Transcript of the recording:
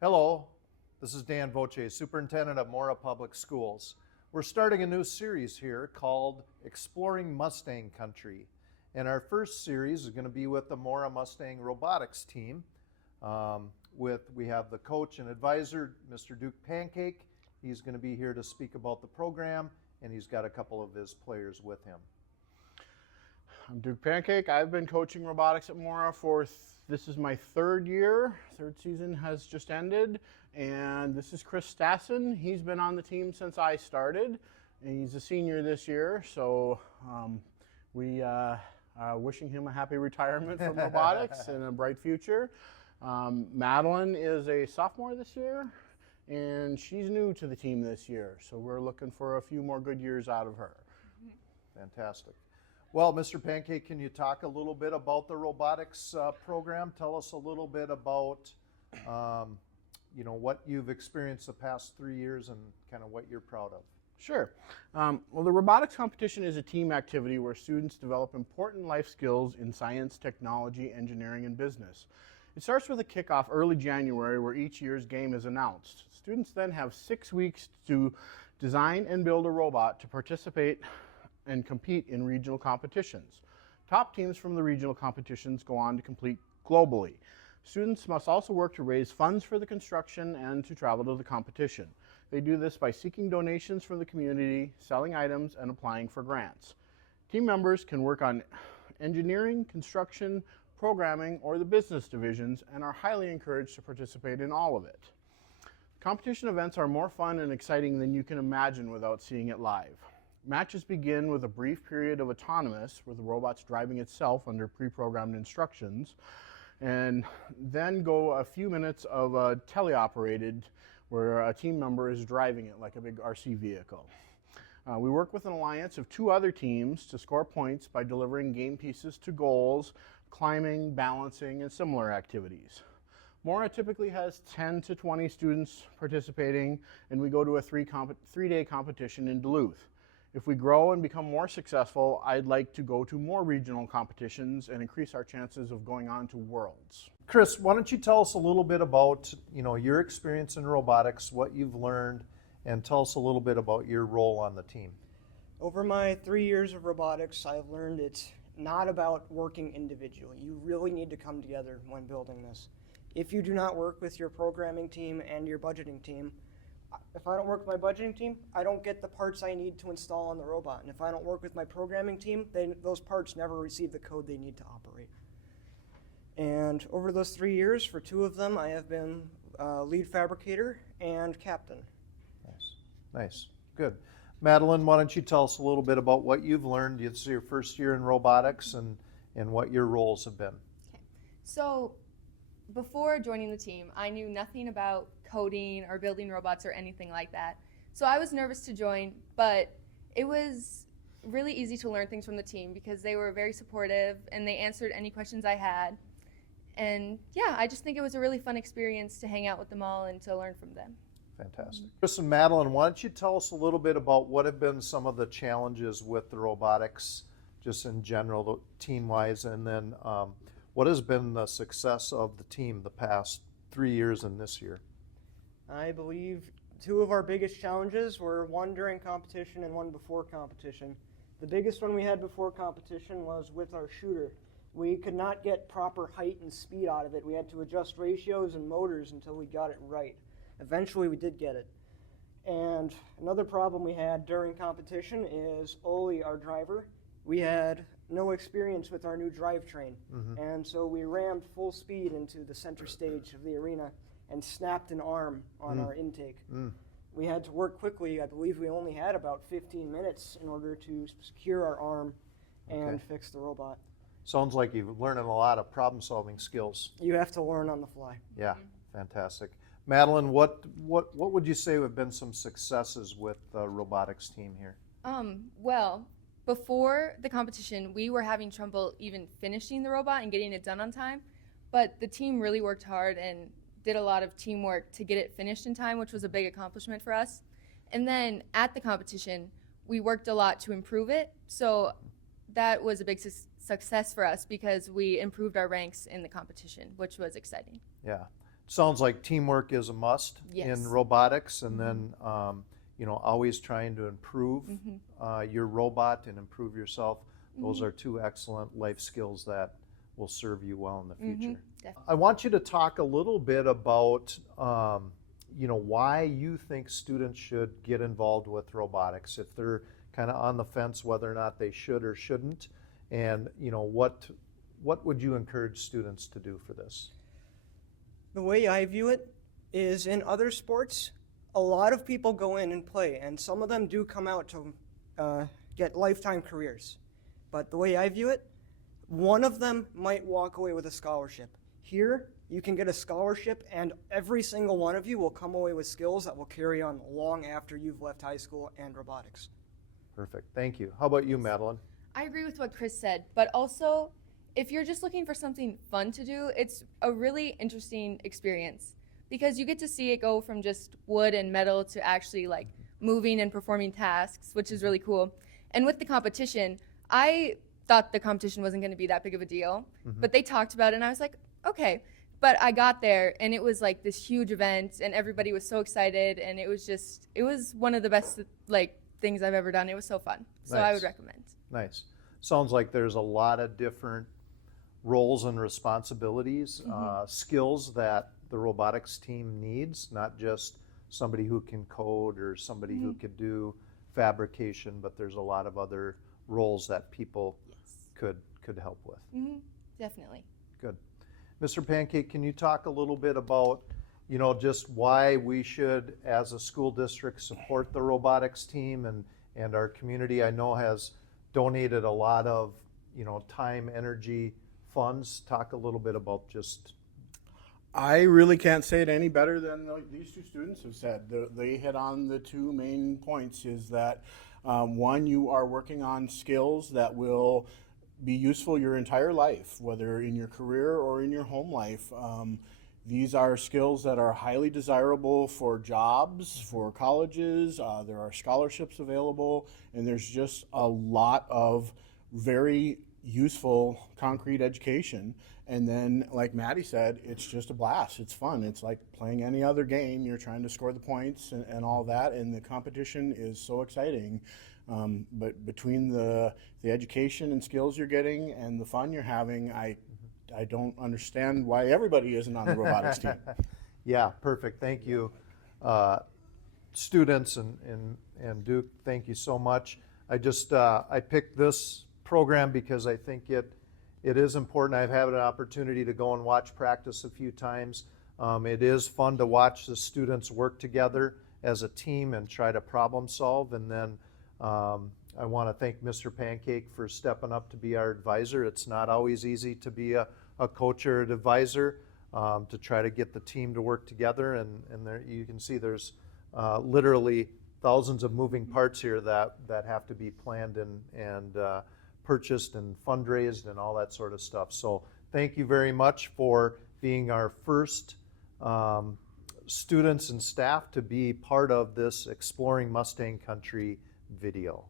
Hello, this is Dan Voce, Superintendent of Mora Public Schools. We're starting a new series here called Exploring Mustang Country. And our first series is going to be with the Mora Mustang Robotics team. We have the coach and advisor, Mr. Duke Pancake. He's going to be here to speak about the program, and he's got a couple of his players with him. I'm Duke Pancake. I've been coaching robotics at Mora for this is my third year. Third season has just ended. And this is Chris Stassen. He's been on the team since I started. And he's a senior this year, so we wishing him a happy retirement from robotics and a bright future. Madeline is a sophomore this year, and she's new to the team this year, so we're looking for a few more good years out of her. Fantastic. Well, Mr. Pancake, can you talk a little bit about the robotics program? Tell us a little bit about what you've experienced the past 3 years and kind of what you're proud of. Sure. Well, the robotics competition is a team activity where students develop important life skills in science, technology, engineering, and business. It starts with a kickoff early January where each year's game is announced. Students then have 6 weeks to design and build a robot to participate and compete in regional competitions. Top teams from the regional competitions go on to compete globally. Students must also work to raise funds for the construction and to travel to the competition. They do this by seeking donations from the community, selling items, and applying for grants. Team members can work on engineering, construction, programming, or the business divisions and are highly encouraged to participate in all of it. Competition events are more fun and exciting than you can imagine without seeing it live. Matches begin with a brief period of autonomous, where the robot's driving itself under pre-programmed instructions, and then go a few minutes of teleoperated, where a team member is driving it like a big RC vehicle. We work with an alliance of 2 other teams to score points by delivering game pieces to goals, climbing, balancing, and similar activities. Mora typically has 10 to 20 students participating, and we go to a 3-day competition in Duluth. If we grow and become more successful, I'd like to go to more regional competitions and increase our chances of going on to Worlds. Chris, why don't you tell us a little bit about your experience in robotics, what you've learned, and tell us a little bit about your role on the team. Over my 3 years of robotics, I've learned it's not about working individually. You really need to come together when building this. If you do not work with your programming team and your budgeting team, if I don't work with my budgeting team, I don't get the parts I need to install on the robot. And if I don't work with my programming team, those parts never receive the code they need to operate. And over those 3 years, for 2 of them, I have been lead fabricator and captain. Nice. Good. Madeline, why don't you tell us a little bit about what you've learned? It's your first year in robotics and what your roles have been. Okay. So before joining the team, I knew nothing about coding or building robots or anything like that. So I was nervous to join, but it was really easy to learn things from the team because they were very supportive and they answered any questions I had. And yeah, I just think it was a really fun experience to hang out with them all and to learn from them. Fantastic. Chris and Madeline, why don't you tell us a little bit about what have been some of the challenges with the robotics, just in general, team-wise, and then what has been the success of the team the past 3 years and this year? I believe 2 of our biggest challenges were one during competition and one before competition. The biggest one we had before competition was with our shooter. We could not get proper height and speed out of it. We had to adjust ratios and motors until we got it right. Eventually we did get it. And another problem we had during competition is Oli, our driver. We had no experience with our new drivetrain. And so we rammed full speed into the center stage of the arena and snapped an arm on our intake. We had to work quickly. I believe we only had about 15 minutes in order to secure our arm and fix the robot. Sounds like you've learned a lot of problem-solving skills. You have to learn on the fly. Yeah, fantastic. Madeline, what would you say have been some successes with the robotics team here? Well, before the competition, we were having trouble even finishing the robot and getting it done on time, but the team really worked hard and did a lot of teamwork to get it finished in time, which was a big accomplishment for us. And then at the competition, we worked a lot to improve it, so that was a big success for us because we improved our ranks in the competition, which was exciting. Yeah. sounds like teamwork is a must Yes. in robotics, and then always trying to improve your robot and improve yourself. Those are two excellent life skills that will serve you well in the future. Definitely. I want you to talk a little bit about why you think students should get involved with robotics, if they're kind of on the fence whether or not they should or shouldn't, and what would you encourage students to do for this? The way I view it is, in other sports, a lot of people go in and play, and some of them do come out to get lifetime careers. But the way I view it, one of them might walk away with a scholarship. Here, you can get a scholarship, and every single one of you will come away with skills that will carry on long after you've left high school and robotics. Perfect. Thank you. How about you, Madeline? I agree with what Chris said, but also, if you're just looking for something fun to do, it's a really interesting experience because you get to see it go from just wood and metal to actually like moving and performing tasks, which is really cool. And with the competition, I thought the competition wasn't going to be that big of a deal, but they talked about it and I was like, okay. But I got there and it was like this huge event and everybody was so excited and it was one of the best things I've ever done. It was so fun. So I would recommend. Nice. Sounds like there's a lot of different roles and responsibilities, skills that the robotics team needs, not just somebody who can code or somebody who could do fabrication, but there's a lot of other roles that people could help with. Definitely. Good. Mr. Pancake, can you talk a little bit about, just why we should, as a school district, support the robotics team and our community, I know, has donated a lot of, time, energy, funds. Talk a little bit about just... I really can't say it any better than these two students have said. They hit on the two main points, is that one, you are working on skills that will be useful your entire life, whether in your career or in your home life. These are skills that are highly desirable for jobs, for colleges. There are scholarships available, and there's just a lot of very useful concrete education. And then, like Maddie said, it's just a blast. It's fun. It's like playing any other game. You're trying to score the points and all that, and the competition is so exciting. But between the education and skills you're getting and the fun you're having, I don't understand why everybody isn't on the robotics team. Yeah, perfect. Thank you. Students and Duke, thank you so much. I picked this program because I think it is important. I've had an opportunity to go and watch practice a few times. It is fun to watch the students work together as a team and try to problem solve. And then I want to thank Mr. Pancake for stepping up to be our advisor. It's not always easy to be a coach or an advisor, to try to get the team to work together. And there you can see there's literally thousands of moving parts here that have to be planned and purchased and fundraised and all that sort of stuff. So thank you very much for being our first students and staff to be part of this Exploring Mustang Country video.